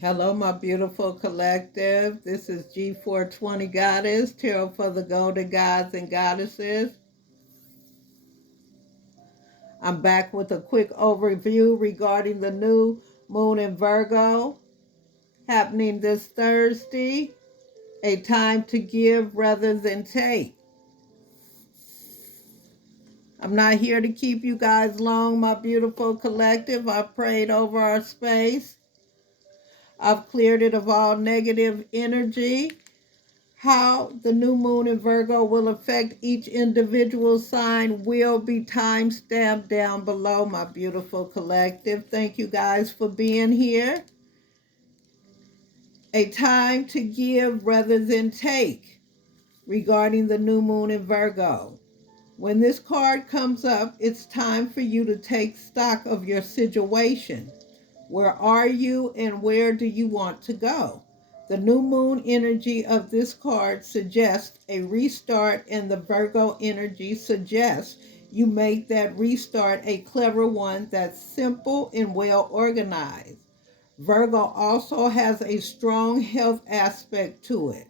Hello, my beautiful collective. This is G420 Goddess, Tarot for the Golden Gods and Goddesses. I'm back with a quick overview regarding the new moon in Virgo happening this Thursday. A time to give rather than take. I'm not here to keep you guys long, my beautiful collective. I've prayed over our space. I've cleared it of all negative energy. How the new moon in Virgo will affect each individual sign will be time stamped down below, my beautiful collective. Thank you guys for being here. A time to give rather than take regarding the new moon in Virgo. When this card comes up, it's time for you to take stock of your situation. Where are you and where do you want to go? The new moon energy of this card suggests a restart, and the Virgo energy suggests you make that restart a clever one that's simple and well organized. Virgo also has a strong health aspect to it.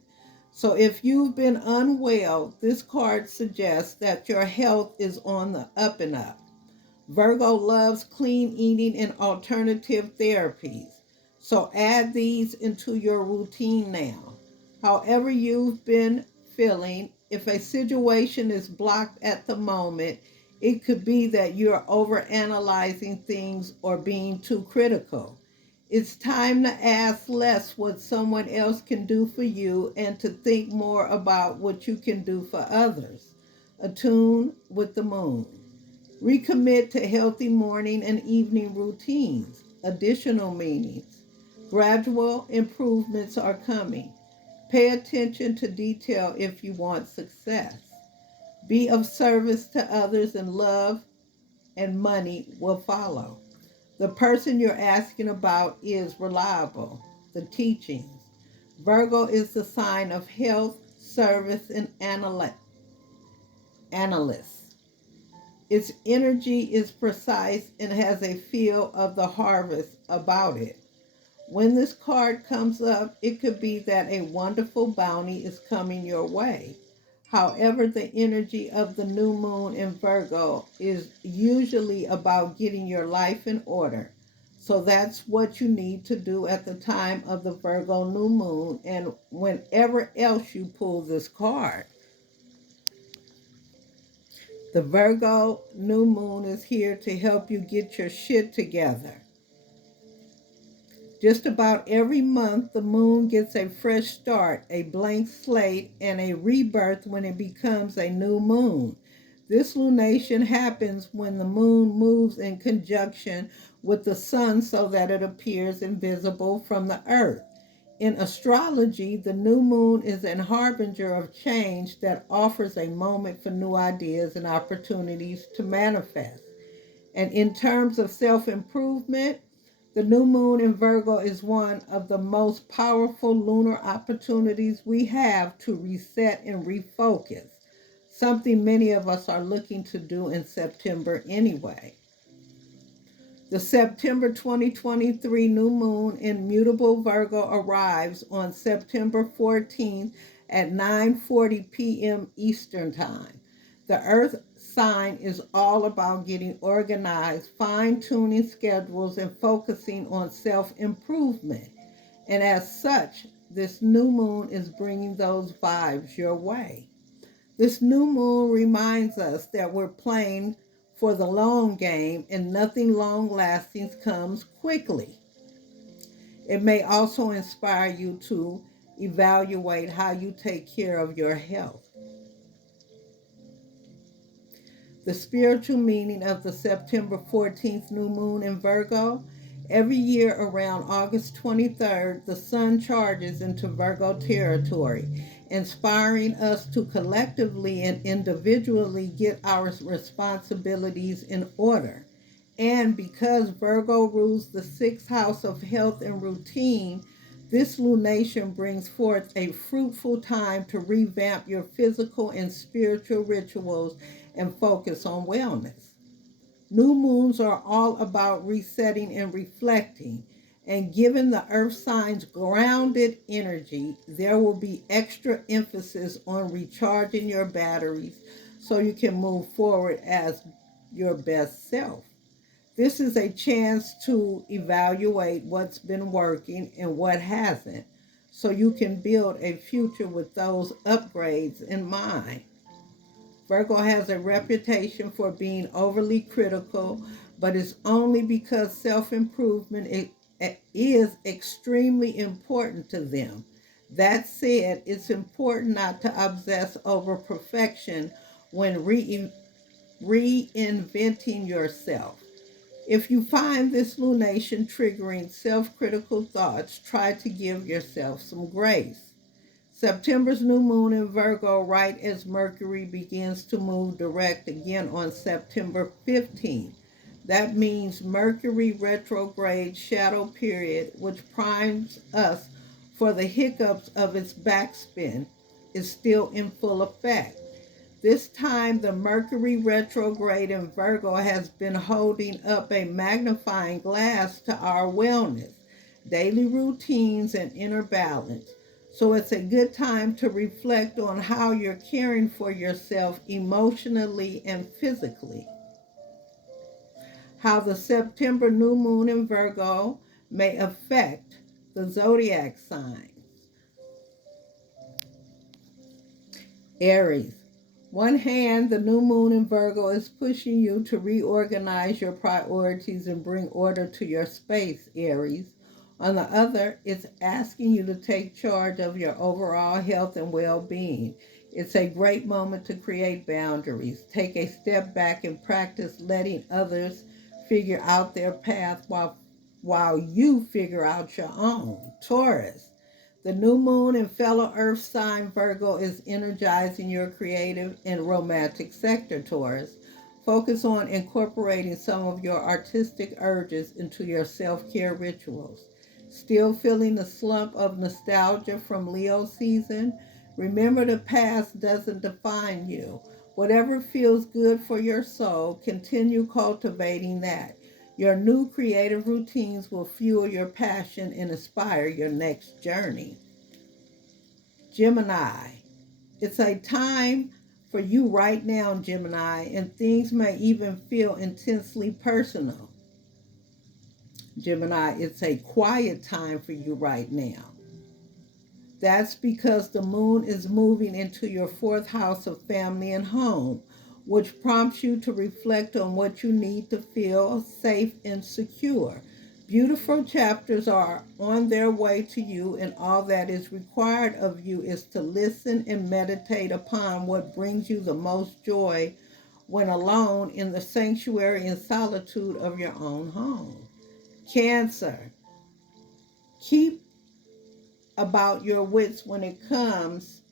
So if you've been unwell, this card suggests that your health is on the up and up. Virgo loves clean eating and alternative therapies. So add these into your routine now. However you've been feeling, if a situation is blocked at the moment, it could be that you're overanalyzing things or being too critical. It's time to ask less what someone else can do for you and to think more about what you can do for others. Attune with the moon. Recommit to healthy morning and evening routines. Additional meanings. Gradual improvements are coming. Pay attention to detail if you want success. Be of service to others, and love and money will follow. The person you're asking about is reliable. The teachings. Virgo is the sign of health, service, and analyst. Its energy is precise and has a feel of the harvest about it. When this card comes up, it could be that a wonderful bounty is coming your way. However, the energy of the new moon in Virgo is usually about getting your life in order. So that's what you need to do at the time of the Virgo new moon and whenever else you pull this card. The Virgo new moon is here to help you get your shit together. Just about every month, the moon gets a fresh start, a blank slate, and a rebirth when it becomes a new moon. This lunation happens when the moon moves in conjunction with the sun so that it appears invisible from the earth. In astrology, the new moon is an harbinger of change that offers a moment for new ideas and opportunities to manifest. And in terms of self improvement, the new moon in Virgo is one of the most powerful lunar opportunities we have to reset and refocus, something many of us are looking to do in September anyway. The September 2023 new moon in mutable Virgo arrives on September 14th at 9:40 p.m. Eastern Time. The Earth sign is all about getting organized, fine-tuning schedules, and focusing on self-improvement. And as such, this new moon is bringing those vibes your way. This new moon reminds us that we're playing for the long game and nothing long lasting comes quickly. It may also inspire you to evaluate how you take care of your health. The spiritual meaning of the September 14th new moon in Virgo. Every year around August 23rd, the sun charges into Virgo territory, inspiring us to collectively and individually get our responsibilities in order. And because Virgo rules the sixth house of health and routine, this lunation brings forth a fruitful time to revamp your physical and spiritual rituals and focus on wellness. New moons are all about resetting and reflecting. And given the earth signs grounded energy, there will be extra emphasis on recharging your batteries so you can move forward as your best self. This is a chance to evaluate what's been working and what hasn't, so you can build a future with those upgrades in mind. Virgo has a reputation for being overly critical, but it's only because self improvement is extremely important to them. That said, it's important not to obsess over perfection when reinventing yourself. If you find this lunation triggering self critical thoughts, try to give yourself some grace. September's new moon in Virgo, right as Mercury begins to move direct again on September 15th. That means Mercury retrograde shadow period, which primes us for the hiccups of its backspin, is still in full effect. This time, the Mercury retrograde in Virgo has been holding up a magnifying glass to our wellness, daily routines, and inner balance. So it's a good time to reflect on how you're caring for yourself emotionally and physically. How the September new moon in Virgo may affect the zodiac signs. Aries. One hand, the new moon in Virgo is pushing you to reorganize your priorities and bring order to your space, Aries. On the other, it's asking you to take charge of your overall health and well-being. It's a great moment to create boundaries. Take a step back and practice letting others figure out their path while you figure out your own. Taurus. The new moon in fellow earth sign Virgo is energizing your creative and romantic sector, Taurus. Focus on incorporating some of your artistic urges into your self-care rituals. Still feeling the slump of nostalgia from Leo season? Remember, the past doesn't define you. Whatever feels good for your soul, continue cultivating that. Your new creative routines will fuel your passion and inspire your next journey. Gemini. It's a time for you right now, Gemini, and things may even feel intensely personal. Gemini, it's a quiet time for you right now. That's because the moon is moving into your fourth house of family and home, which prompts you to reflect on what you need to feel safe and secure. Beautiful chapters are on their way to you, and all that is required of you is to listen and meditate upon what brings you the most joy when alone in the sanctuary and solitude of your own home. Cancer, keep about your wits when it comes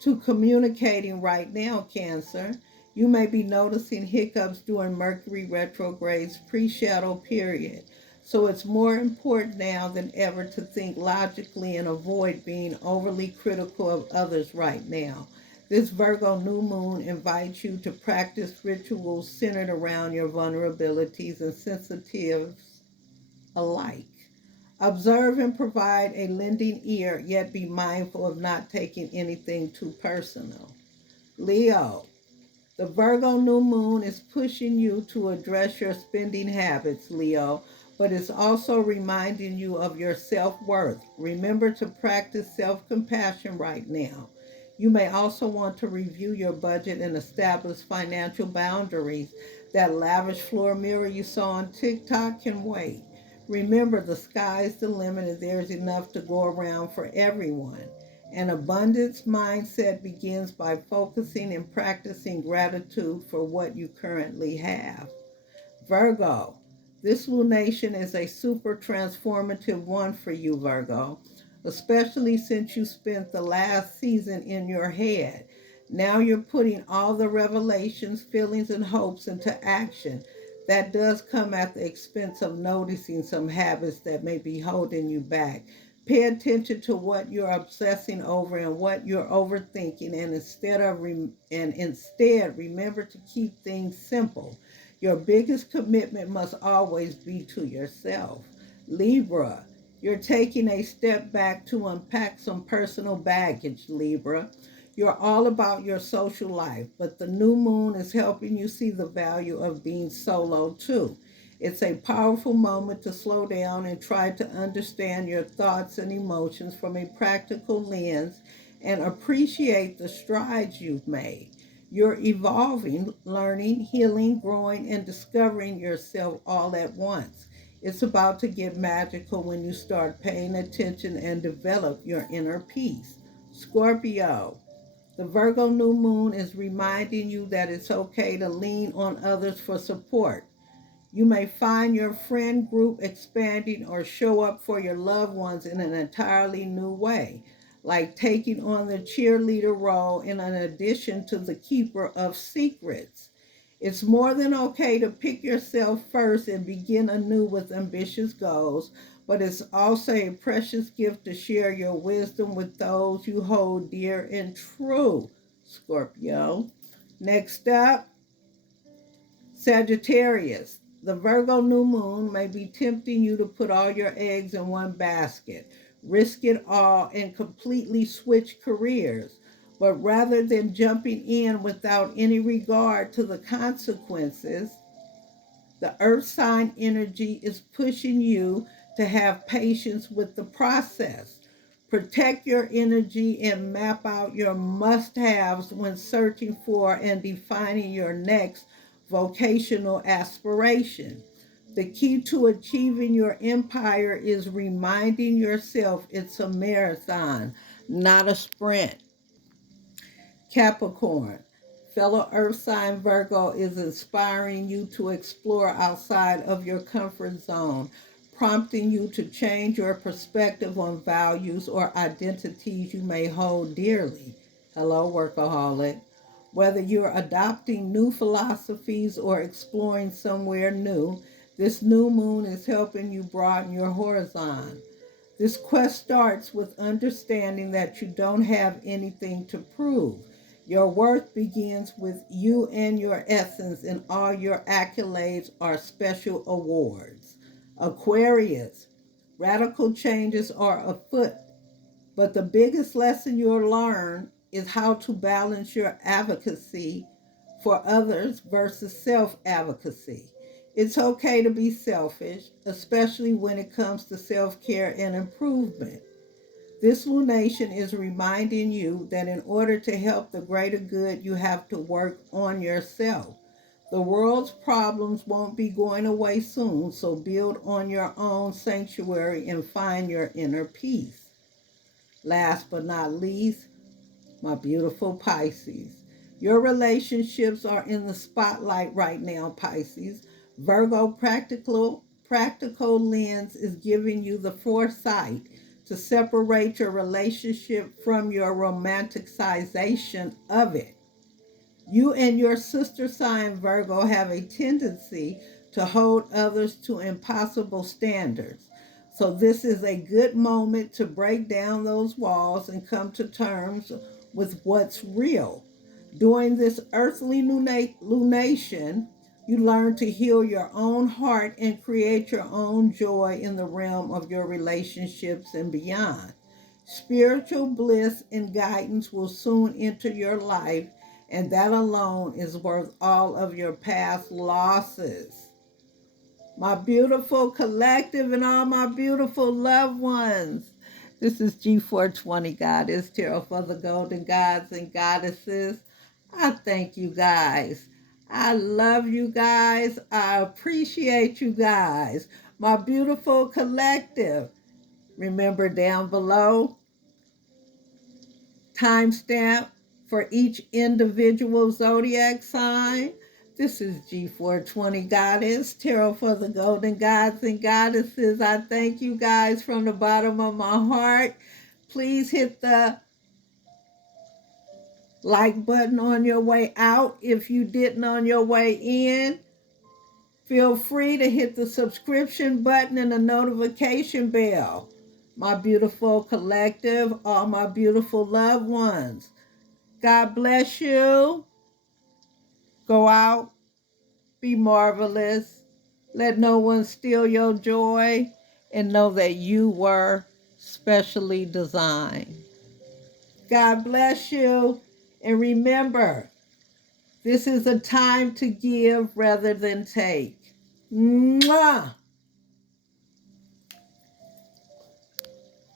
to communicating right now, Cancer. You may be noticing hiccups during Mercury retrograde's pre-shadow period. So it's more important now than ever to think logically and avoid being overly critical of others right now. This Virgo new moon invites you to practice rituals centered around your vulnerabilities and sensitives alike. Observe and provide a lending ear, yet be mindful of not taking anything too personal. Leo, the Virgo new moon is pushing you to address your spending habits, Leo, but it's also reminding you of your self-worth. Remember to practice self-compassion right now. You may also want to review your budget and establish financial boundaries. That lavish floor mirror you saw on TikTok can wait. Remember, the sky's the limit and there's enough to go around for everyone. An abundance mindset begins by focusing and practicing gratitude for what you currently have. Virgo, this lunation is a super transformative one for you, Virgo, especially since you spent the last season in your head. Now you're putting all the revelations, feelings, and hopes into action. That does come at the expense of noticing some habits that may be holding you back. Pay attention to what you're obsessing over and what you're overthinking, and instead remember to keep things simple. Your biggest commitment must always be to yourself. Libra, you're taking a step back to unpack some personal baggage, Libra. You're all about your social life, but the new moon is helping you see the value of being solo too. It's a powerful moment to slow down and try to understand your thoughts and emotions from a practical lens and appreciate the strides you've made. You're evolving, learning, healing, growing, and discovering yourself all at once. It's about to get magical when you start paying attention and develop your inner peace. Scorpio, the Virgo new moon is reminding you that it's okay to lean on others for support. You may find your friend group expanding or show up for your loved ones in an entirely new way, like taking on the cheerleader role in an addition to the keeper of secrets. It's more than okay to pick yourself first and begin anew with ambitious goals, but it's also a precious gift to share your wisdom with those you hold dear and true, Scorpio. Next up, Sagittarius, the Virgo new moon may be tempting you to put all your eggs in one basket, risk it all, and completely switch careers. But rather than jumping in without any regard to the consequences, the earth sign energy is pushing you to have patience with the process. Protect your energy and map out your must haves when searching for and defining your next vocational aspiration. The key to achieving your empire is reminding yourself it's a marathon, not a sprint. Capricorn, fellow earth sign Virgo is inspiring you to explore outside of your comfort zone, prompting you to change your perspective on values or identities you may hold dearly. Hello, workaholic. Whether you're adopting new philosophies or exploring somewhere new, this new moon is helping you broaden your horizon. This quest starts with understanding that you don't have anything to prove. Your worth begins with you and your essence, and all your accolades are special awards. Aquarius, radical changes are afoot, but the biggest lesson you'll learn is how to balance your advocacy for others versus self advocacy. It's okay to be selfish, especially when it comes to self care and improvement. This lunation is reminding you that in order to help the greater good, you have to work on yourself. The world's problems won't be going away soon, so build on your own sanctuary and find your inner peace. Last but not least, my beautiful Pisces. Your relationships are in the spotlight right now, Pisces. Virgo practical lens is giving you the foresight to separate your relationship from your romanticization of it. You and your sister sign Virgo have a tendency to hold others to impossible standards. So, this is a good moment to break down those walls and come to terms with what's real. During this earthly lunation, you learn to heal your own heart and create your own joy in the realm of your relationships and beyond. Spiritual bliss and guidance will soon enter your life, and that alone is worth all of your past losses. My beautiful collective and all my beautiful loved ones. This is G420 Goddess Tarot for the Golden Gods and Goddesses. I thank you guys. I love you guys. I appreciate you guys. My beautiful collective. Remember down below, timestamp for each individual zodiac sign. This is G420 Goddess, Tarot for the Golden Gods and Goddesses. I thank you guys from the bottom of my heart. Please hit the like button on your way out. If you didn't on your way in, feel free to hit the subscription button and the notification bell. My beautiful collective, all my beautiful loved ones. God bless you. Go out, be marvelous. Let no one steal your joy. and know that you were specially designed. God bless you. And remember, this is a time to give rather than take. Mwah!